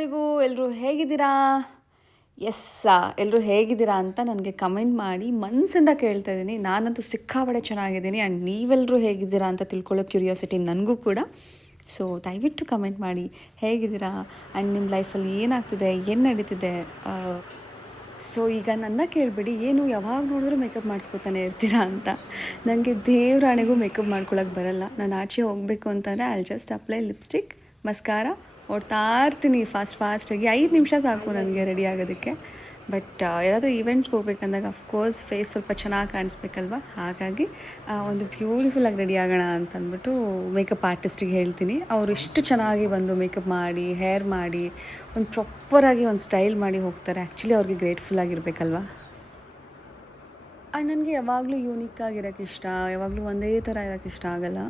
ಎಲ್ಲರಿಗೂ ಎಲ್ಲರೂ ಹೇಗಿದ್ದೀರಾ? ಎಸ್, ಎಲ್ಲರೂ ಹೇಗಿದ್ದೀರಾ ಅಂತ ನನಗೆ ಕಮೆಂಟ್ ಮಾಡಿ ಮನಸ್ಸಿಂದ ಕೇಳ್ತಾ ಇದ್ದೀನಿ. ನಾನಂತೂ ಸಿಕ್ಕಾಪಟ್ಟೆ ಚೆನ್ನಾಗಿದ್ದೀನಿ ಆ್ಯಂಡ್ ನೀವೆಲ್ಲರೂ ಹೇಗಿದ್ದೀರಾ ಅಂತ ತಿಳ್ಕೊಳ್ಳೋ ಕ್ಯೂರಿಯಾಸಿಟಿ ನನಗೂ ಕೂಡ. ಸೊ ದಯವಿಟ್ಟು ಕಮೆಂಟ್ ಮಾಡಿ ಹೇಗಿದ್ದೀರಾ ಆ್ಯಂಡ್ ನಿಮ್ಮ ಲೈಫಲ್ಲಿ ಏನಾಗ್ತಿದೆ, ಏನು ನಡೀತಿದೆ. ಸೊ ಈಗ ನನ್ನ ಕೇಳಿಬಿಡಿ, ಏನು ಯಾವಾಗ ನೋಡಿದ್ರೂ ಮೇಕಪ್ ಮಾಡಿಸ್ಕೊತಾನೆ ಇರ್ತೀರಾ ಅಂತ. ನನಗೆ ದೇವ್ರಾಣೆಗೂ ಮೇಕಪ್ ಮಾಡ್ಕೊಳಕ್ಕೆ ಬರಲ್ಲ. ನಾನು ಆಚೆ ಹೋಗಬೇಕು ಅಂತಂದರೆ I just apply lipstick, mascara ಓಡ್ತಾ ಇರ್ತೀನಿ ಫಾಸ್ಟಾಗಿ. 5 ನಿಮಿಷ ಸಾಕು ನನಗೆ ರೆಡಿ ಆಗೋದಕ್ಕೆ. ಬಟ್ ಯಾರಾದರೂ ಈವೆಂಟ್ಸ್ಗೆ ಹೋಗ್ಬೇಕಂದಾಗ ಅಫ್ಕೋರ್ಸ್ ಫೇಸ್ ಸ್ವಲ್ಪ ಚೆನ್ನಾಗಿ ಕಾಣಿಸ್ಬೇಕಲ್ವ, ಹಾಗಾಗಿ ಒಂದು ಬ್ಯೂಟಿಫುಲ್ಲಾಗಿ ರೆಡಿ ಆಗೋಣ ಅಂತ ಅಂದ್ಬಿಟ್ಟು ಮೇಕಪ್ ಆರ್ಟಿಸ್ಟಿಗೆ ಹೇಳ್ತೀನಿ. ಅವರು ಎಷ್ಟು ಚೆನ್ನಾಗಿ ಬಂದು ಮೇಕಪ್ ಮಾಡಿ, ಹೇರ್ ಮಾಡಿ, ಒಂದು ಪ್ರಾಪರಾಗಿ ಒಂದು ಸ್ಟೈಲ್ ಮಾಡಿ ಹೋಗ್ತಾರೆ. ಆ್ಯಕ್ಚುಲಿ ಅವ್ರಿಗೆ ಗ್ರೇಟ್ಫುಲ್ಲಾಗಿರ್ಬೇಕಲ್ವ. ಆ್ಯಂಡ್ ನನಗೆ ಯಾವಾಗಲೂ ಯೂನಿಕ್ಕಾಗಿರೋಕ್ಕೆ ಇಷ್ಟ, ಯಾವಾಗಲೂ ಒಂದೇ ಥರ ಇರೋಕ್ಕೆ ಇಷ್ಟ ಆಗೋಲ್ಲ.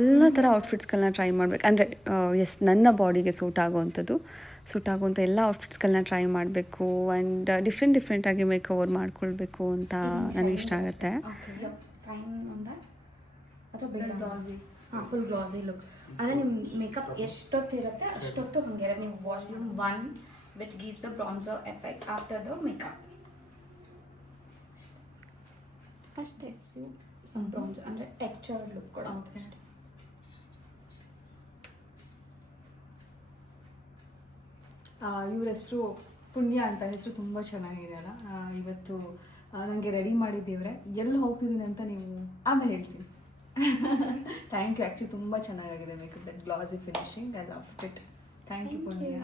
ಎಲ್ಲ ಥರ ಔಟ್ಫಿಟ್ಸ್ಗಳನ್ನ ಟ್ರೈ ಮಾಡಬೇಕು. ಅಂದರೆ ಎಸ್, ನನ್ನ ಬಾಡಿಗೆ ಸೂಟ್ ಆಗುವಂಥ ಎಲ್ಲ ಔಟ್ಫಿಟ್ಸ್ಗಳನ್ನ ಟ್ರೈ ಮಾಡಬೇಕು ಆ್ಯಂಡ್ ಡಿಫ್ರೆಂಟಾಗಿ ಮೇಕ್ ಓವರ್ ಮಾಡ್ಕೊಳ್ಬೇಕು ಅಂತ ನನಗೆ ಇಷ್ಟ ಆಗುತ್ತೆ. ಫುಲ್ ಗ್ಲಾಸಿ ಲುಕ್ ಅಂದರೆ ನಿಮ್ಮ ಮೇಕಪ್ ಎಷ್ಟೊತ್ತು ಇರುತ್ತೆ ಅಷ್ಟೊತ್ತು ಹಾಗೆ ನೀವು volume 1 which gives the bronzer effect after the makeup. ಅಷ್ಟೇ ಸಮ್ ಬ್ರಾನ್ಸರ್ ಅಂದರೆ ಟೆಕ್ಸ್ಚರ್ ಲುಕ್ ಕೂಡ ಅಷ್ಟೇ. ಇವ್ರ ಹೆಸರು ಪುಣ್ಯ ಅಂತ, ಹೆಸರು ತುಂಬ ಚೆನ್ನಾಗಿದೆ ಅಲ್ಲ. ಇವತ್ತು ನನಗೆ ರೆಡಿ ಮಾಡಿದ್ದೀವ್ರೆ. ಎಲ್ಲಿ ಹೋಗ್ತಿದ್ದೀನಿ ಅಂತ ನೀವು ಆಮೇಲೆ ಹೇಳ್ತೀನಿ. Thank you. ಆ್ಯಕ್ಚುಲಿ ತುಂಬ ಚೆನ್ನಾಗಿದೆ makeup, that glossy finishing, I love it. Thank you Punya.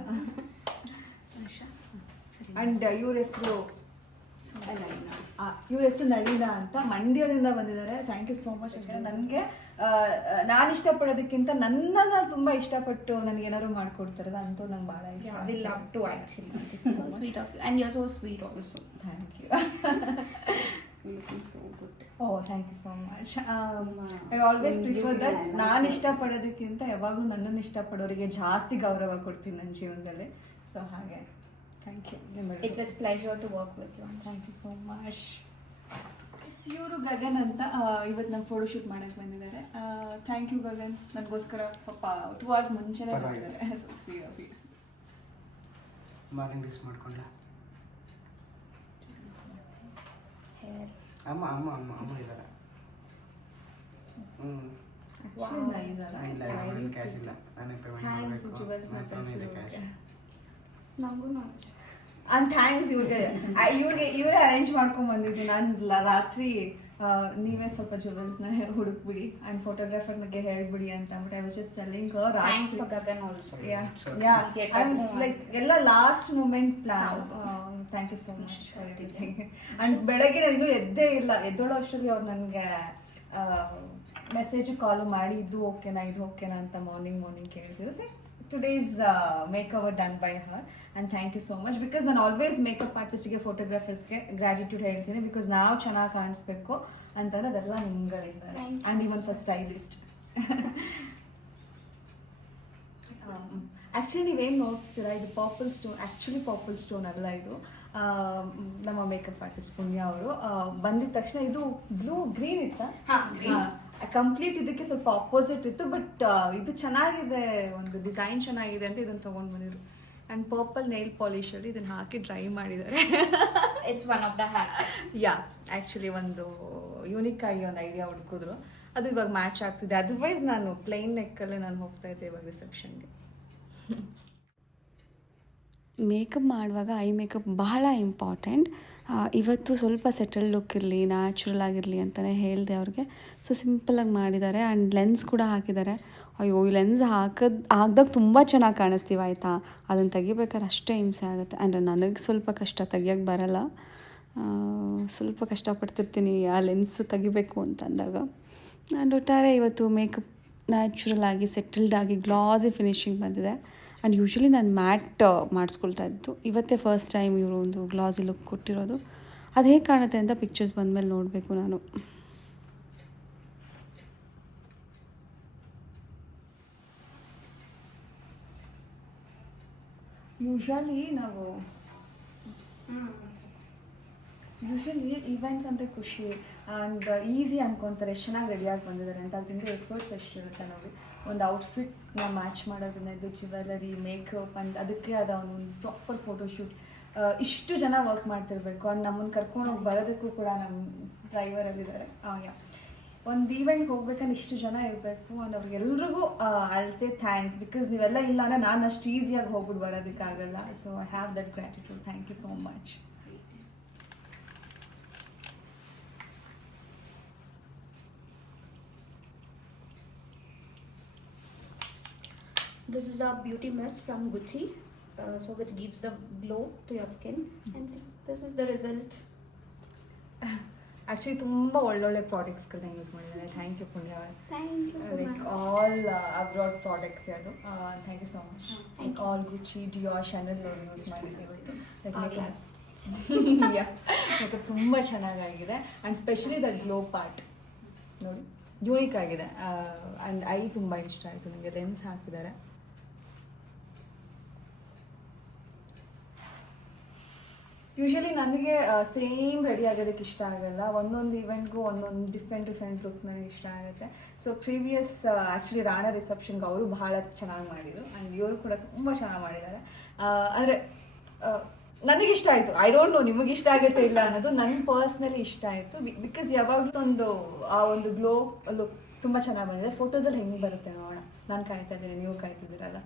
And ಇವ್ರ ಹೆಸರು ನಳಿನಾ ಅಂತ, ಮಂಡ್ಯದಿಂದ ಬಂದಿದ್ದಾರೆ. Thank you so much. ಯಾಕಂದರೆ ನನಗೆ ನಾನು ಇಷ್ಟಪಡೋದಕ್ಕಿಂತ ನನ್ನನ್ನು ತುಂಬ ಇಷ್ಟಪಟ್ಟು ನನಗೇನಾದ್ರು ಮಾಡಿಕೊಡ್ತಾರಲ್ಲ ಅಂತೂ ನಂಗೆ ಭಾಳ ಇಷ್ಟ. I will love to actually. It's so sweet of you and you're so sweet also. Thank you. You're looking so good. Oh, thank you so much. I always prefer that ನಾನು ಇಷ್ಟಪಡೋದಕ್ಕಿಂತ ಯಾವಾಗಲೂ ನನ್ನನ್ನು ಇಷ್ಟಪಡೋರಿಗೆ ಜಾಸ್ತಿ ಗೌರವ ಕೊಡ್ತೀನಿ ನನ್ನ ಜೀವನದಲ್ಲಿ. ಸೊ ಹಾಗೆ thank you. It was pleasure to work with you. Thank you so much. ಇವರು ಗಗನ್ ಅಂತ, ಇವತ್ತು ನಂಗೆ ಫೋಟೋ ಶೂಟ್ ಮಾಡೋಕ್ಕೆ ಬಂದಿದ್ದಾರೆ. ಥ್ಯಾಂಕ್ ಯು ಗಗನ್, ನನಗೋಸ್ಕರ ಪಾಪ 2 hours ಮುಂಚೆನೇ ಬಂದಿದ್ದಾರೆ. So sweet of you. Morning ಡಿಸ್ ಮಾಡ್ಕೊಂಡ Hair. ಅಮ್ಮ ಇದ್ದಾರೆ. ಇಲ್ಲ ಕ್ಯಾಶ್ ಇಲ್ಲ, ನಾನೇ ಪೇಮೆಂಟ್ ಮಾಡಬೇಕು. ನಂಗೂ ಆ್ಯಂಡ್ ಥ್ಯಾಂಕ್ಸ್ ಇವ್ರಿಗೆ ಅರೇಂಜ್ ಮಾಡ್ಕೊಂಡು ಬಂದಿದ್ದು. ನಾನು ರಾತ್ರಿ ನೀವೇ ಸ್ವಲ್ಪ ಜುವೆಲ್ಸ್ನ ಹುಡುಕ್ಬಿಡಿ ಆ್ಯಂಡ್ ಫೋಟೋಗ್ರಾಫರ್ನಿಗೆ ಹೇಳ್ಬಿಡಿ ಅಂತ ಅಂದ್ಬಿಟ್ಟು I was just telling her. Thanks for Gagan also. Like ಎಲ್ಲ last moment plan. Thank you so much for everything. And ಬೆಳಗ್ಗೆ ನಾನು ಇನ್ನೂ ಎದ್ದೇ ಇಲ್ಲ, ಎದ್ದೋಳೋ ಅಷ್ಟರಲ್ಲಿ ಅವ್ರು ನನಗೆ ಮೆಸೇಜು ಕಾಲು ಮಾಡಿ ಇದು ಓಕೆನಾ ಅಂತ ಮಾರ್ನಿಂಗ್ ಕೇಳ್ತಿದ್ರು. See today's makeover done by her and thank you so much because ನಾನು ಆಲ್ವೇಸ್ ಮೇಕಪ್ ಆರ್ಟಿಸ್ಟ್ಗೆ ಫೋಟೋಗ್ರಾಫರ್ಸ್ಗೆ ಗ್ರ್ಯಾಟಿಟ್ಯೂಡ್ ಹೇಳ್ತೀನಿ. ಬಿಕಾಸ್ ನಾವು ಚೆನ್ನಾಗಿ ಕಾಣಿಸ್ಬೇಕು ಅಂತಂದ್ರೆ ಅದೆಲ್ಲ ನಿಮ್ಗಳಿಂದ. And even for stylist. Actually ನೀವೇನು ನೋಡ್ತೀರಾ, ಇದು ಪರ್ಪಲ್ ಸ್ಟೋನ್ ಅಲ್ಲ, ಇದು ನಮ್ಮ ಮೇಕಪ್ ಆರ್ಟಿಸ್ಟ್ ಪುಣ್ಯ ಅವರು ಬಂದಿದ ತಕ್ಷಣ ಇದು ಗ್ರೀನ್ ಇತ್ತಾ? ಕಂಪ್ಲೀಟ್ ಇದಕ್ಕೆ ಸ್ವಲ್ಪ ಆಪೋಸಿಟ್ ಇತ್ತು. ಬಟ್ ಇದು ಚೆನ್ನಾಗಿದೆ, ಒಂದು ಡಿಸೈನ್ ಚೆನ್ನಾಗಿದೆ ಅಂತ ಇದನ್ನು ತೊಗೊಂಡು ಬಂದಿದ್ರು. ಆ್ಯಂಡ್ ಪರ್ಪಲ್ ನೈಲ್ ಪಾಲಿಶಲ್ಲಿ ಇದನ್ನು ಹಾಕಿ ಡ್ರೈ ಮಾಡಿದ್ದಾರೆ. It's one of the hack. Actually ಒಂದು ಯೂನಿಕ್ ಆಗಿ ಒಂದು ಐಡಿಯಾ ಹುಡುಕಿದ್ರು, ಅದು ಇವಾಗ ಮ್ಯಾಚ್ ಆಗ್ತಿದೆ. ಅದರ್ವೈಸ್ ನಾನು ಪ್ಲೈನ್ ನೆಕ್ಕಲ್ಲೇ ನಾನು ಹೋಗ್ತಾ ಇದ್ದೆ ಇವಾಗ ರಿಸೆಪ್ಷನ್ಗೆ. ಮೇಕಪ್ ಮಾಡುವಾಗ ಐ ಮೇಕಪ್ ಬಹಳ ಇಂಪಾರ್ಟೆಂಟ್. ಇವತ್ತು ಸ್ವಲ್ಪ ಸೆಟಲ್ ಲುಕ್ ಇರಲಿ, ನ್ಯಾಚುರಲ್ ಆಗಿರಲಿ ಅಂತಲೇ ಹೇಳಿದೆ ಅವ್ರಿಗೆ. ಸೊ ಸಿಂಪಲಾಗಿ ಮಾಡಿದ್ದಾರೆ ಆ್ಯಂಡ್ ಲೆನ್ಸ್ ಕೂಡ ಹಾಕಿದ್ದಾರೆ. ಅಯ್ಯೋ, ಈ ಲೆನ್ಸ್ ಹಾಕಿದಾಗ ತುಂಬ ಚೆನ್ನಾಗಿ ಕಾಣಿಸ್ತೀವಿ ಆಯಿತಾ, ಅದನ್ನು ತೆಗಿಬೇಕಾದ್ರೆ ಅಷ್ಟೇ ಹಿಂಸೆ ಆಗುತ್ತೆ. ಆ್ಯಂಡ್ ನನಗೆ ಸ್ವಲ್ಪ ಕಷ್ಟ, ತೆಗಿಯೋಕ್ಕೆ ಬರಲ್ಲ, ಸ್ವಲ್ಪ ಕಷ್ಟಪಡ್ತಿರ್ತೀನಿ ಆ ಲೆನ್ಸ್ ತೆಗಿಬೇಕು ಅಂತಂದಾಗ. ನಾನು ಒಟ್ಟಾರೆ ಇವತ್ತು ಮೇಕಪ್ ನ್ಯಾಚುರಲ್ ಆಗಿ ಸೆಟಲ್ಡ್ ಆಗಿ ಗ್ಲಾಸಿ ಫಿನಿಶಿಂಗ್ ಬಂದಿದೆ. ಆ್ಯಂಡ್ ಯೂಶ್ವಲಿ ನಾನು ಮ್ಯಾಟ್ ಮಾಡಿಸ್ಕೊಳ್ತಾ ಇದ್ದು, ಇವತ್ತೇ ಫಸ್ಟ್ ಟೈಮ್ ಇವರು ಒಂದು ಗ್ಲಾಸಿ ಲುಕ್ ಕೊಟ್ಟಿರೋದು. ಅದು ಹೇಗೆ ಕಾಣುತ್ತೆ ಅಂತ ಪಿಕ್ಚರ್ಸ್ ಬಂದಮೇಲೆ ನೋಡಬೇಕು ನಾನು. ಯೂಶ್ವಲಿ ನಾವು ಯೂಶ್ವಲಿ ಈವೆಂಟ್ಸ್ ಅಂದರೆ ಖುಷಿ ಆ್ಯಂಡ್ ಈಸಿ ಅನ್ಕೊತಾರೆ ಎಷ್ಟು ಚೆನ್ನಾಗಿ ರೆಡಿಯಾಗಿ ಬಂದಿದ್ದಾರೆ ಅಂತ. ಅದರಿಂದ ಎಫರ್ಟ್ಸ್ ಎಷ್ಟಿರುತ್ತೆ ನೋಡಿ. ಒಂದು ಔಟ್ಫಿಟ್ನ ಮ್ಯಾಚ್ ಮಾಡೋದ್ರಿಂದ ಇದು ಜ್ಯುವೆಲರಿ ಮೇಕಪ್ ಅಂತ ಅದಕ್ಕೆ ಆದ ಒಂದು ಪ್ರಾಪರ್ ಫೋಟೋಶೂಟ್ ಇಷ್ಟು ಜನ ವರ್ಕ್ ಮಾಡ್ತಿರ್ಬೇಕು. ಆ್ಯಂಡ್ ನಮ್ಮನ್ನು ಕರ್ಕೊಂಡೋಗಿ ಬರೋದಕ್ಕೂ ಕೂಡ ನಮ್ಮ ಡ್ರೈವರಲ್ಲಿದ್ದಾರೆ. ಯಾ ಒಂದು ಈವೆಂಟ್ಗೆ ಹೋಗ್ಬೇಕಂದ್ರೆ ಇಷ್ಟು ಜನ ಇರಬೇಕು. ಆ್ಯಂಡ್ ಅವ್ರಿಗೆಲ್ರಿಗೂ ಐಲ್ ಸೇ ಥ್ಯಾಂಕ್ಸ್ ಬಿಕಾಸ್ ನೀವೆಲ್ಲ ಇಲ್ಲ ಅಂದರೆ ನಾನು ಅಷ್ಟು ಈಸಿಯಾಗಿ ಹೋಗ್ಬಿಟ್ಟು ಬರೋದಕ್ಕಾಗಲ್ಲ. So I have that gratitude. Thank you so much. This is our beauty mist from Gucci, so which gives the glow to your skin. And see, this is the result. Actually ತುಂಬ ಒಳ್ಳೊಳ್ಳೆ ಪ್ರಾಡಕ್ಟ್ಸ್ಗಳನ್ನ use ಮಾಡಿದ್ದಾರೆ. Thank you Punya. Thank you so like much. All abroad products ಅದು. Thank you so much. Like all Gucci Dior Chanel ಅವ್ರು use ಮಾಡಿದ್ದೀವಿ ಇವತ್ತು. ತುಂಬ ಚೆನ್ನಾಗಾಗಿದೆ and specially the glow part ನೋಡಿ ಯೂನಿಕ್ ಆಗಿದೆ. ಆ್ಯಂಡ್ ಐ ತುಂಬ ಇಷ್ಟ ಆಯಿತು ನನಗೆ. ಲೆನ್ಸ್ ಹಾಕಿದ್ದಾರೆ. ಯೂಶ್ವಲಿ ನನಗೆ ಸೇಮ್ ರೆಡಿ ಆಗೋದಕ್ಕೆ ಇಷ್ಟ ಆಗಲ್ಲ. ಒಂದೊಂದು ಇವೆಂಟ್ಗೂ ಒಂದೊಂದು ಡಿಫ್ರೆಂಟ್ ಲುಕ್ ನನಗೆ ಇಷ್ಟ ಆಗುತ್ತೆ. ಸೊ ಪ್ರೀವಿಯಸ್ ಆ್ಯಕ್ಚುಲಿ ರಾಣಾ ರಿಸೆಪ್ಷನ್ಗೆ ಅವರು ಬಹಳ ಚೆನ್ನಾಗಿ ಮಾಡಿದರು ಆ್ಯಂಡ್ ಇವರು ಕೂಡ ತುಂಬ ಚೆನ್ನಾಗಿ ಮಾಡಿದ್ದಾರೆ. ಅಂದರೆ ನನಗೆ ಇಷ್ಟ ಆಯಿತು. ಐ ಡೋಂಟ್ ನೋ ನಿಮಗೆ ಇಷ್ಟ ಆಗುತ್ತೆ ಇಲ್ಲ ಅನ್ನೋದು. ನನಗೆ ಪರ್ಸ್ನಲಿ ಇಷ್ಟ ಆಯಿತು ಬಿಕಾಸ್ ಯಾವಾಗಲೂ ಆ ಒಂದು ಗ್ಲೋ ಲುಕ್ ತುಂಬ ಚೆನ್ನಾಗಿ ಬಂದಿದೆ. ಫೋಟೋಸಲ್ಲಿ ಹೆಂಗೆ ಬರುತ್ತೆ ನೋಡೋಣ. ನಾನು ಕಾಯ್ತಾ ಇದ್ದೀನಿ, ನೀವು ಕಾಯ್ತಿದ್ದೀರಲ್ಲ.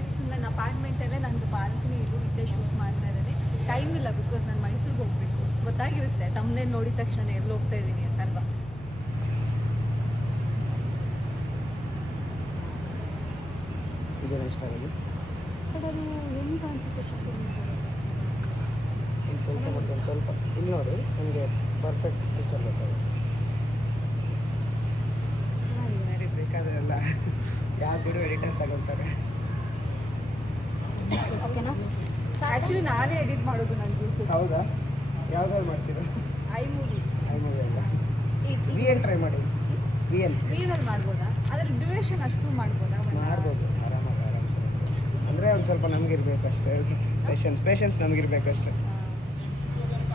ಎಸ್, ನನ್ನ ಅಪಾರ್ಟ್ಮೆಂಟಲ್ಲೇ ನಂದು ಬಾಲ್ಕನಿ ಇದು. ಇಲ್ಲೇ ಶೂಟ್ ಮಾಡ್ತಾ ಇದ್ದೀನಿ. ಟೈಮ್ ಇಲ್ಲ ಬಿಕಾಸ್ ನಾನು ಮೈಸೂರಿಗೆ ಹೋಗಬೇಕು. ಗೊತ್ತಾಗಿರುತ್ತೆ ತಮ್ಮನೇಲಿ ನೋಡಿದ ತಕ್ಷಣ ಎಲ್ಲಿ ಹೋಗ್ತಾ ಇದ್ದೀನಿ ಅಂತ ಅಲ್ವಾ. ಇದೇನು ಇಷ್ಟ ಆಗೋದು ಅದು ಹೆಂಗೆ ಕಾಣಿಸುತ್ತೆ ಕೆಲಸ ಮಾಡ್ತೀನಿ ಸ್ವಲ್ಪ ಇಲ್ಲಿ ನೋಡಿ. ನನಗೆ ಪರ್ಫೆಕ್ಟ್ ಪಿಕ್ಚರ್ ಬೇಕಾಗುತ್ತೆ. ಚೆನ್ನಾಗಿದೆ. ಬೇಕಾದ್ರೆ ಎಲ್ಲ ಯಾರು ಬಿಡು ಎಡಿಟರ್ ತಗೊಳ್ತಾರೆ. ಓಕೆನಾ? ಆ್ಯಕ್ಚುಲಿ ನಾನೇ ಎಡಿಟ್ ಮಾಡೋದು ನನ್ನ ಯೂಟ್ಯೂಬ್. ಹೌದಾ? ಯಾವ್ದಾದ್ರು ಮಾಡ್ತೀರಾ? ಐ ಮೂವಿ ಅಲ್ಲ ವಿ ಎನ್ ಟ್ರೈ ಮಾಡಿ. ವಿ ಎನ್ ಫ್ರೀನಲ್ಲಿ ಮಾಡ್ಬೋದಾ? ಅದರಲ್ಲಿ ಡ್ಯೂರೇಷನ್ ಅಷ್ಟು ಮಾಡ್ಬೋದಾ? ಮಾಡ್ಬೋದು ಆರಾಮಾಗಿ ಅಂದರೆ ಒಂದು ಸ್ವಲ್ಪ ನಮಗಿರ್ಬೇಕಷ್ಟೇ ಪೇಷನ್ಸ್ ನಮಗಿರ್ಬೇಕಷ್ಟೇ.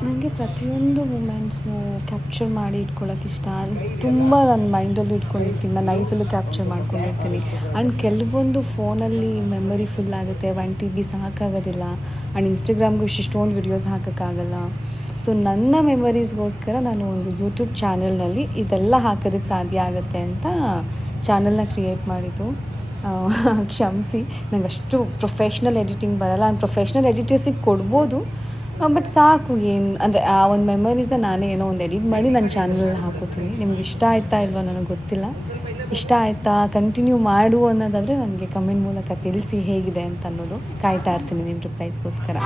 ನನಗೆ ಪ್ರತಿಯೊಂದು ಮೂಮೆಂಟ್ಸ್ನು ಕ್ಯಾಪ್ಚರ್ ಮಾಡಿ ಇಟ್ಕೊಳ್ಳೋಕೆ ಇಷ್ಟ. ತುಂಬ ನನ್ನ ಮೈಂಡಲ್ಲೂ ಇಟ್ಕೊಂಡಿರ್ತೀನಿ, ನಾನು ಐಸಲ್ಲೂ ಕ್ಯಾಪ್ಚರ್ ಮಾಡ್ಕೊಂಡಿರ್ತೀನಿ. ಆ್ಯಂಡ್ ಕೆಲವೊಂದು ಫೋನಲ್ಲಿ ಮೆಮೊರಿ ಫುಲ್ ಆಗುತ್ತೆ, 1 TB ಸಾಕಾಗೋದಿಲ್ಲ. ಆ್ಯಂಡ್ ಇನ್ಸ್ಟಾಗ್ರಾಮ್ಗೂ ಇಷ್ಟೊಂದು ವಿಡಿಯೋಸ್ ಹಾಕೋಕ್ಕಾಗಲ್ಲ. ಸೊ ನನ್ನ ಮೆಮೊರೀಸ್ಗೋಸ್ಕರ ನಾನು ಒಂದು ಯೂಟ್ಯೂಬ್ ಚಾನಲ್ನಲ್ಲಿ ಇದೆಲ್ಲ ಹಾಕೋದಕ್ಕೆ ಸಾಧ್ಯ ಆಗುತ್ತೆ ಅಂತ ಚಾನಲ್ನ ಕ್ರಿಯೇಟ್ ಮಾಡಿದ್ದು. ಕ್ಷಮಿಸಿ, ನಂಗೆ ಅಷ್ಟು ಪ್ರೊಫೆಷ್ನಲ್ ಎಡಿಟಿಂಗ್ ಬರೋಲ್ಲ. ಆ್ಯಂಡ್ ಪ್ರೊಫೆಷ್ನಲ್ ಎಡಿಟರ್ಸಿಗೆ ಕೊಡ್ಬೋದು, ಬಟ್ ಸಾಕು. ಏನು ಅಂದರೆ ಆ ಒಂದು ಮೆಮರೀಸ್ನ ನಾನೇ ಏನೋ ಒಂದು ಎಡಿಟ್ ಮಾಡಿ ನನ್ನ ಚಾನಲಲ್ಲಿ ಹಾಕೋತೀನಿ. ನಿಮ್ಗೆ ಇಷ್ಟ ಆಯ್ತಾ ಇಲ್ವೋ ನನಗೆ ಗೊತ್ತಿಲ್ಲ. ಇಷ್ಟ ಆಯಿತಾ ಕಂಟಿನ್ಯೂ ಮಾಡು ಅನ್ನೋದಾದರೆ ನನಗೆ ಕಮೆಂಟ್ ಮೂಲಕ ತಿಳಿಸಿ ಹೇಗಿದೆ ಅಂತ ಅನ್ನೋದು. ಕಾಯ್ತಾ ಇರ್ತೀನಿ ನಿಮ್ಮ ರಿಪ್ಲೈಸ್ಗೋಸ್ಕರ.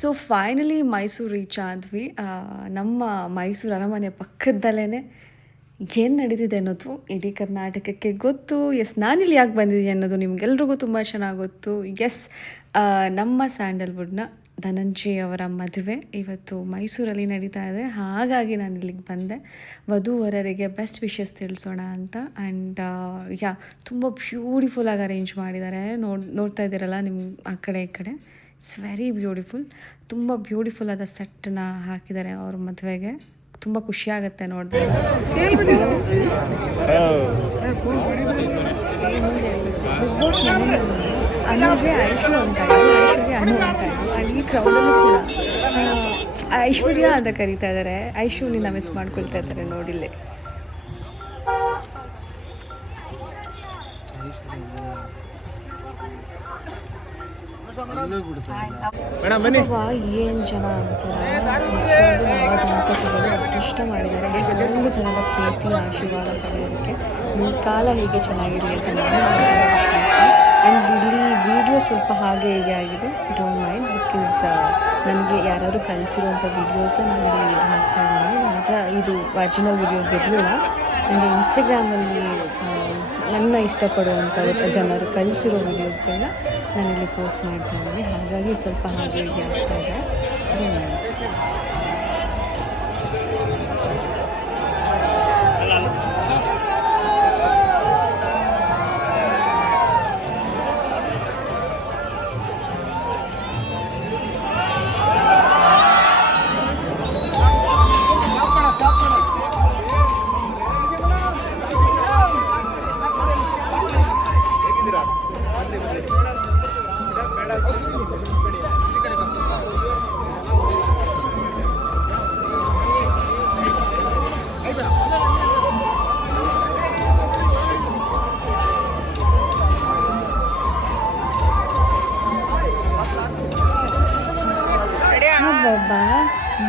ಸೊ ಫೈನಲಿ ಮೈಸೂರು ರೀಚ್ ಆದ್ವಿ. ನಮ್ಮ ಮೈಸೂರು ಅರಮನೆ ಪಕ್ಕದಲ್ಲೇ ಏನು ನಡೀತಿದೆ ಅನ್ನೋದು ಇಡೀ ಕರ್ನಾಟಕಕ್ಕೆ ಗೊತ್ತು. ಎಸ್, ನಾನಿಲ್ಲಿ ಯಾಕೆ ಬಂದಿದ್ದೀನಿ ಅನ್ನೋದು ನಿಮಗೆಲ್ರಿಗೂ ತುಂಬ ಚೆನ್ನಾಗಿ ಗೊತ್ತು. ಎಸ್, ನಮ್ಮ ಸ್ಯಾಂಡಲ್ವುಡ್ನ ಧನಂಜಯ್ ಅವರ ಮದುವೆ ಇವತ್ತು ಮೈಸೂರಲ್ಲಿ ನಡೀತಾ ಇದೆ. ಹಾಗಾಗಿ ನಾನು ಇಲ್ಲಿಗೆ ಬಂದೆ ವಧುವರರಿಗೆ ಬೆಸ್ಟ್ ವಿಶಸ್ ತಿಳಿಸೋಣ ಅಂತ. ಆ್ಯಂಡ್ ತುಂಬ ಬ್ಯೂಟಿಫುಲ್ಲಾಗಿ ಅರೇಂಜ್ ಮಾಡಿದ್ದಾರೆ. ನೋಡ್ತಾ ಇದ್ದೀರಲ್ಲ ನಿಮ್ಮ ಆ ಕಡೆ ಈ ಕಡೆ. It's very beautiful. ತುಂಬ ಬ್ಯೂಟಿಫುಲ್ಲಾದ ಸೆಟ್ಟನ್ನ ಹಾಕಿದ್ದಾರೆ ಅವ್ರ ಮದುವೆಗೆ. ತುಂಬ ಖುಷಿಯಾಗುತ್ತೆ ನೋಡಿದ್ರೆ. ಬಿಗ್ ಬಾಸ್ ಮನೆಯಲ್ಲಿ ಅನುಗೆ ಐಶು ಅಂತ ಇದ್ರು, ಐಶ್ವರ್ಯ ಅನು ಅಂತ ಇದ್ರು. ಆ್ಯಂಡ್ ಈ ಕ್ರೌಡಲ್ಲೂ ಕೂಡ ಐಶ್ವರ್ಯ ಅಂತ ಕರೀತಾ ಇದ್ದಾರೆ. ಐಶು ನಿನ್ನ ಮಿಸ್ ಮಾಡ್ಕೊಳ್ತಾ ಇದ್ದಾರೆ ನೋಡಿಲ್ಲೇ. ಏನು ಜನ ಅಂತಾರೆ, ದಂಪತಿಗಳು ಅದೃಷ್ಟ ಮಾಡಿದ್ದಾರೆ ಎಷ್ಟೊಂದು ಜನದ ಪ್ರೀತಿ ಆಶೀರ್ವಾದ ಪಡೆಯೋದಕ್ಕೆ. ನಿಮ್ಮ ಕಾಲ ಹೀಗೆ ಚೆನ್ನಾಗಿರಲಿ ಅಂತ ನಾನು ಆ್ಯಂಡ್ ಇಲ್ಲಿ ವಿಡಿಯೋ ಸ್ವಲ್ಪ ಹಾಗೆ ಹೀಗೆ ಆಗಿದೆ. ಡೋಂಟ್ ಮೈಂಡ್, ಬಿಕಾಸ್ ನನಗೆ ಯಾರಾದರೂ ಕಳಿಸಿರುವಂಥ ವೀಡಿಯೋಸ್ನ ನಾನು ಇಲ್ಲಿ ಹಾಕ್ತಾ ಇದ್ದೀನಿ. ನನ್ನ ಹತ್ರ ಇದು ಒರಿಜಿನಲ್ ವೀಡಿಯೋಸ್ ಇರಲಿಲ್ಲ. ನನಗೆ ಇನ್ಸ್ಟಾಗ್ರಾಮಲ್ಲಿ ನನ್ನ ಇಷ್ಟಪಡುವಂಥ ಜನರು ಕಳಿಸಿರೋ ವೀಡಿಯೋಸ್ಗಳನ್ನ ನಾನಿಲ್ಲಿ ಪೋಸ್ಟ್ ಮಾಡ್ತಾ ಇದ್ದೀನಿ. ಹಾಗಾಗಿ ಸ್ವಲ್ಪ ಹಾಗೆ ಹೀಗೆ ಆಗ್ತಾ ಇದೆ.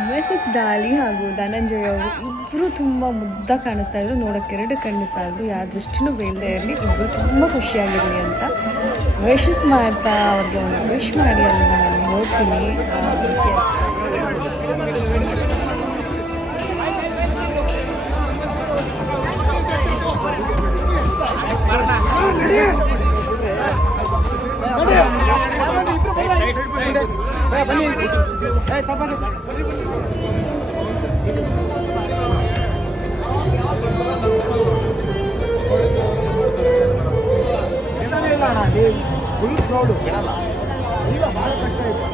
ಮಿಸಸ್ ಡಾಲಿ ಹಾಗೂ ಧನಂಜಯ್ ಅವರು ಇಬ್ಬರು ತುಂಬ ಮುದ್ದ ಕಾಣಿಸ್ತಾ ಇದ್ರು. ನೋಡೋಕ್ಕೆ ಎರಡು ಕಾಣಿಸ್ತಾ ಇದ್ರು. ಯಾವ ದೃಷ್ಟಿನೂ ಬೀಳದೇ ಇರಲಿ, ಇಬ್ಬರು ತುಂಬ ಖುಷಿಯಾಗಿರಲಿ ಅಂತ ವಿಶಸ್ ಮಾಡ್ತಾ ಅವ್ರಿಗೆ ಒಂದು ವಿಶ್ ಮಾಡಿ ಅಲ್ಲಿಂದ ನಾನು ನೋಡ್ತೀನಿ. ಎಸ್, ಫುಲ್ ಕ್ರೌಡು ಈಗ ಭಾಳ ಕಷ್ಟ ಇದೆ.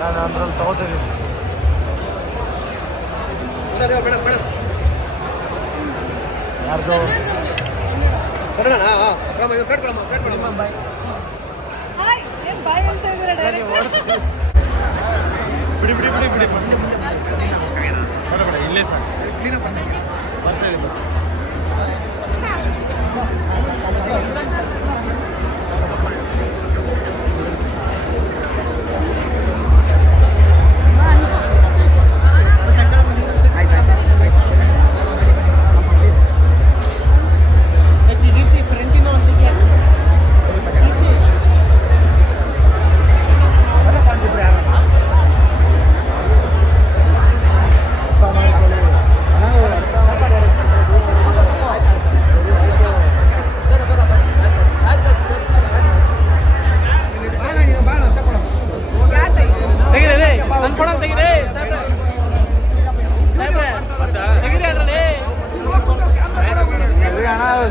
ನಾನು ಅಂದ್ರಲ್ಲಿ ತಗೋತಿದ್ದೀನಿ. ಯಾರ್ದು ಬಾಯ್ ಹೇಳ್ತಾ ಇದ್ದೀರಾ ಬಿಡಿ ಬಿಡಿ ಬಿಡಿ ಬಿಡಿ ಬೇಡ ಇಲ್ಲೇ ಸಾಕು ಬರ್ತಾ ಇದೆ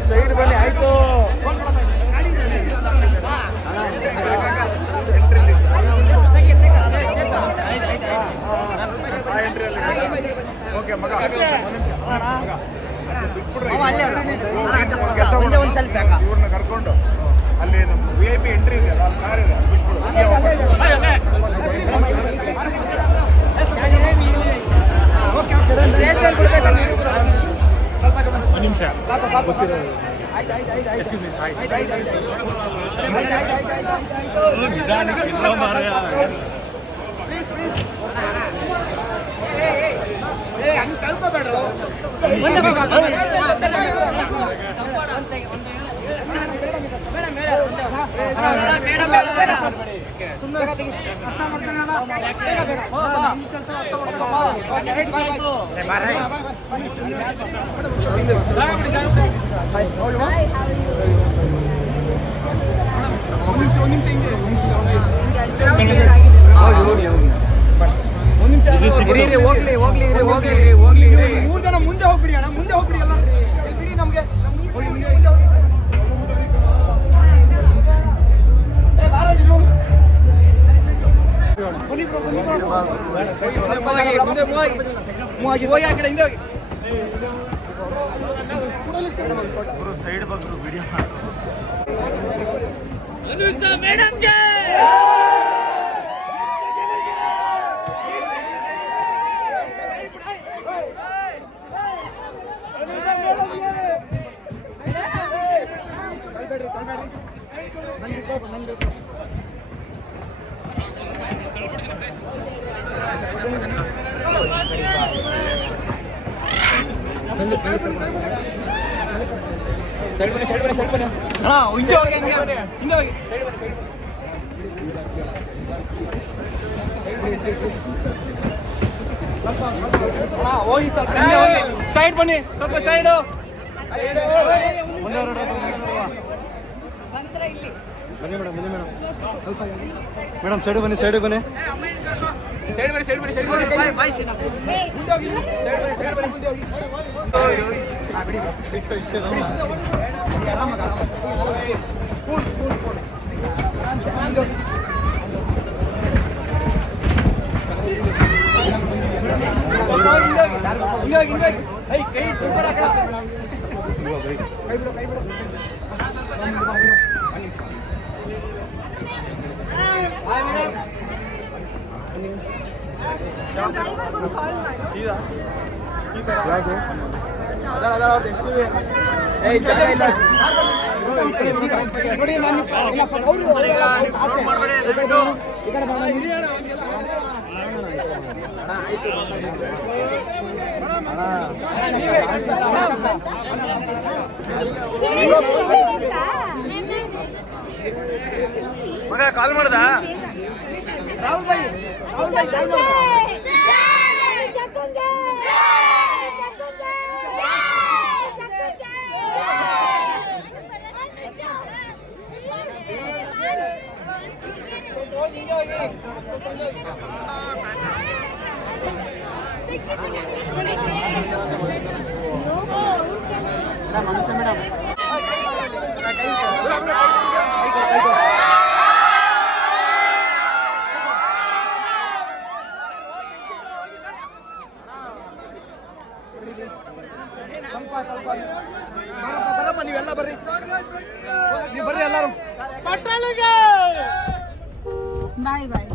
ಸೈಡ್ ಬನ್ನಿ ಆಯ್ತು ಓಕೆ ಮಗ ಇವ್ರನ್ನ ಕರ್ಕೊಂಡು ಅಲ್ಲಿ ನಮ್ಮ VIP ಎಂಟ್ರಿ ಇದೆ ಅಲ್ಲಿ ಕಾರ್ ಇದೆ ಒಂದು ನಿಮಿಷ ಕಲ್ಕೋಬೇಡ ಮೂರು ಜನ ಮುಂದೆ ಹೋಗ್ಬಿಡಿ ಅಣ್ಣ ಮುಂದೆ ಹೋಗ್ಬಿಡಿ ಎಲ್ಲ ಬಿಡಿ ನಮ್ಗೆ ಮುಂದೆ ಹೋಗಿ ಸೈಡ್ ಬಂದ್ರು ವಿಡಿಯೋ ಮೇಡಮ್ಗೆ ಹೋಗಿ ಸೈಡ್ ಬನ್ನಿ ಸ್ವಲ್ಪ ಸೈಡು ಬನ್ನಿ ಮೇಡಮ್ ಬನ್ನಿ ಮೇಡಮ್ ಸ್ವಲ್ಪ ಮೇಡಮ್ ಸೈಡ್ ಬನ್ನಿ ಸೈಡ್ ಬನ್ನಿ ಸೈಡ್ ಬನ್ನಿ ಸೈಡ್ ಬನ್ನಿ ಸೈಡ್ ಬನ್ನಿ ಮುಂದೆ ಹೋಗಿ ಸೈಡ್ ಬನ್ನಿ ಮುಂದೆ ಹೋಗಿ ಕೂಲ್ ಕೂಲ್ ಕೂಲ್ ಕೈ ಬಿಡು ಕೈ ಬಿಡು ಮಗ ಕಾಲ್ ಮಾಡ್ದ ರಾಹುಲ್ ಭಾಯಿ ಕಾಲ್ ಮಾಡ್ದ ಬರಪ್ಪ ನೀವೆಲ್ಲ ಬರ್ರಿ ನೀವು ಬರ್ರಿ ಎಲ್ಲರೂ ಪಟ್ಟಣಿಗೆ ಬಾಯ್ ಬಾಯ್.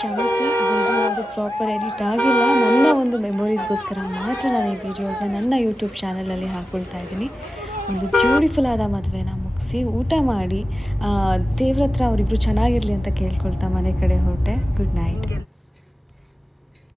ಕ್ಷಮಿಸಿ, ವಿಡಿಯೋ ಅದು ಪ್ರಾಪರ್ ಎಡಿಟ್ ಆಗಿಲ್ಲ. ನನ್ನ ಒಂದು ಮೆಮೊರೀಸ್ಗೋಸ್ಕರ ಮಾತ್ರ ನಾನು ಈ ವಿಡಿಯೋಸ್ನ ನನ್ನ ಯೂಟ್ಯೂಬ್ ಚಾನಲಲ್ಲಿ ಹಾಕ್ಕೊಳ್ತಾ ಇದ್ದೀನಿ. ಒಂದು ಬ್ಯೂಟಿಫುಲ್ ಆದ ಮದುವೆನ ಮುಗಿಸಿ ಊಟ ಮಾಡಿ ದೇವ್ರ ಹತ್ರ ಅವರಿಬ್ಬರು ಚೆನ್ನಾಗಿರಲಿ ಅಂತ ಕೇಳ್ಕೊಳ್ತಾ ಮನೆ ಕಡೆ ಹೊರಟೆ. Good night.